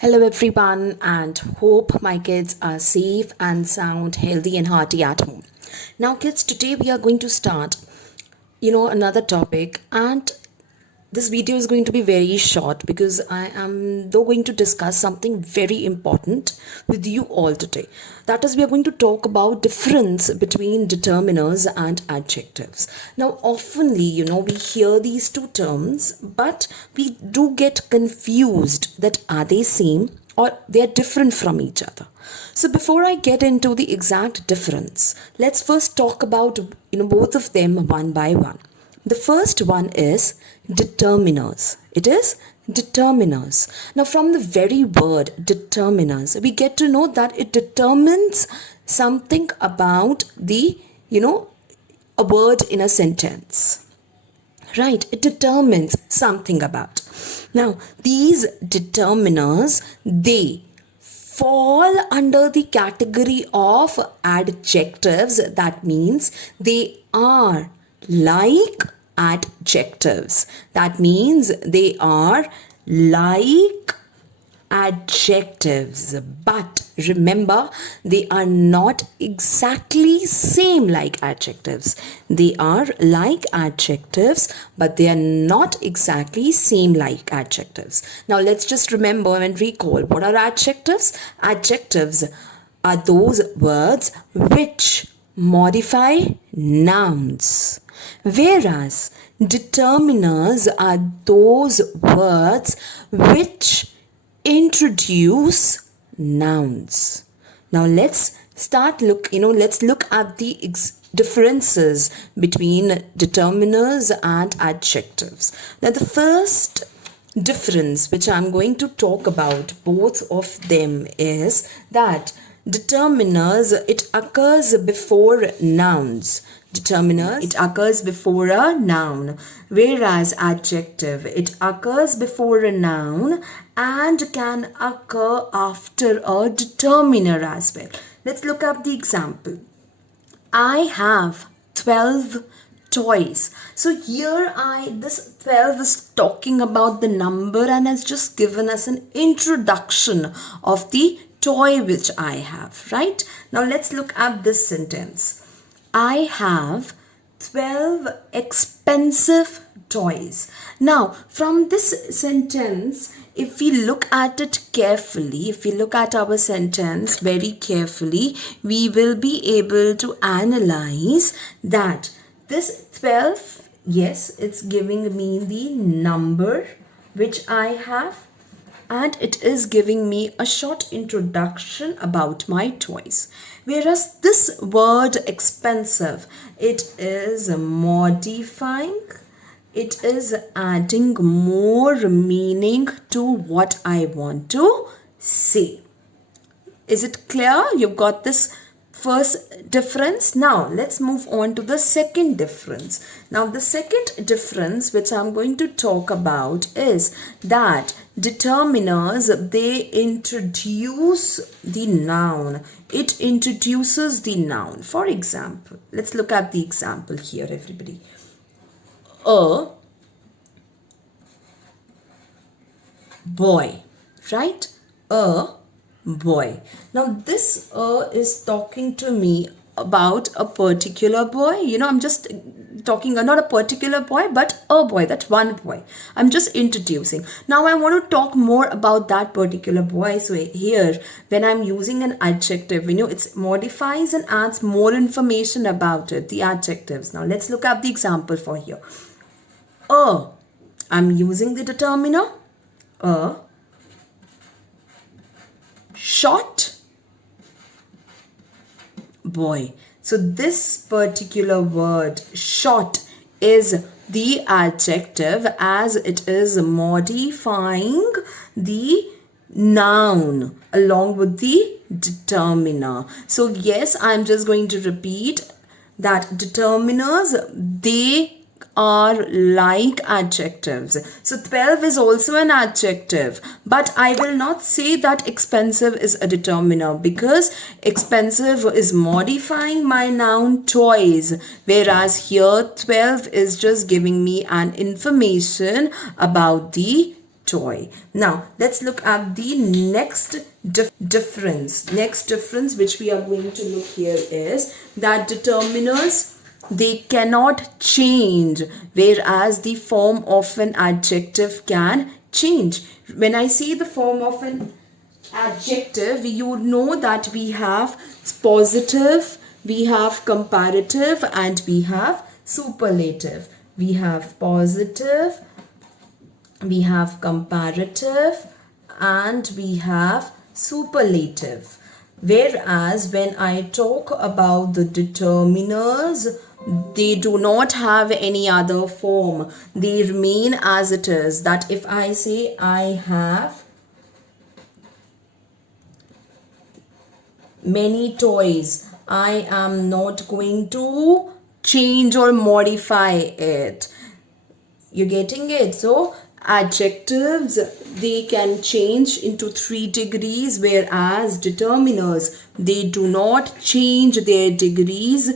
Hello everyone, and hope my kids are safe and sound, healthy and hearty at home. Now kids, today we are going to start another topic, and this video is going to be very short because I am though going to discuss something very important with you all today. That is, we are going to talk about difference between determiners and adjectives. Now oftenly, we hear these two terms, but we do get confused that are they same or they are different from each other. So before I get into the exact difference, let's first talk about both of them one by one. The first one is determiners. It is determiners. Now, from the very word determiners, we get to know that it determines something about a word in a sentence. Right? It determines something about. Now, these determiners, they fall under the category of adjectives. That means they are like adjectives. That means they are like adjectives, but remember, they are not exactly same like adjectives. They are like adjectives, but they are not exactly same like adjectives. Now let's just remember and recall, what are adjectives? Adjectives are those words which modify nouns, whereas determiners are those words which introduce nouns. Now let's let's look at the differences between determiners and adjectives. Now the first difference which I'm going to talk about both of them is that determiners, it occurs before nouns. Determiner, it occurs before a noun, whereas adjective, it occurs before a noun and can occur after a determiner as well. Let's look up the example. I have 12 toys. So here this 12 is talking about the number and has just given us an introduction of the toy which I have, right? Now let's look at this sentence. I have 12 expensive toys. Now, from this sentence, if we look at it carefully, if we look at our sentence very carefully, we will be able to analyze that this 12, yes, it's giving me the number which I have, and it is giving me a short introduction about my toys. Whereas this word expensive, it is modifying, it is adding more meaning to what I want to say. Is it clear? You've got this first difference. Now let's move on to the second difference. Now the second difference which I'm going to talk about is that determiners, they introduce the noun. It introduces the noun. For example, let's look at the example here, everybody. A boy, right? A boy. Now this is talking to me about a particular boy. I'm just talking not a particular boy, but a boy, that one boy. I'm just introducing. Now I want to talk more about that particular boy. So here, when I'm using an adjective, it modifies and adds more information about it, the adjectives. Now let's look at the example for here. I'm using the determiner. A short boy. So this particular word short is the adjective, as it is modifying the noun along with the determiner. So yes, I'm just going to repeat that determiners, they are like adjectives. So 12 is also an adjective, but I will not say that expensive is a determiner, because expensive is modifying my noun toys, whereas here 12 is just giving me an information about the toy. Now let's look at the next difference. Next difference which we are going to look here is that determiners, they cannot change, whereas the form of an adjective can change. When I say the form of an adjective, you know that we have positive, we have comparative, and we have superlative. We have positive, we have comparative, and we have superlative. Whereas when I talk about the determiners, they do not have any other form. They remain as it is. That if I say I have many toys, I am not going to change or modify it. You're getting it? So adjectives, they can change into 3 degrees, whereas determiners, they do not change their degrees,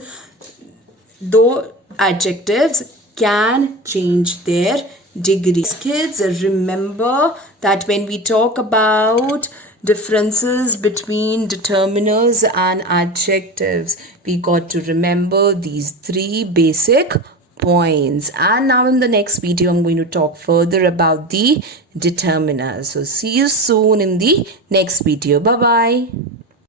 though adjectives can change their degrees. Kids, remember that when we talk about differences between determiners and adjectives, we got to remember these 3 basic points. And now in the next video, I'm going to talk further about the determiners. So see you soon in the next video. Bye bye.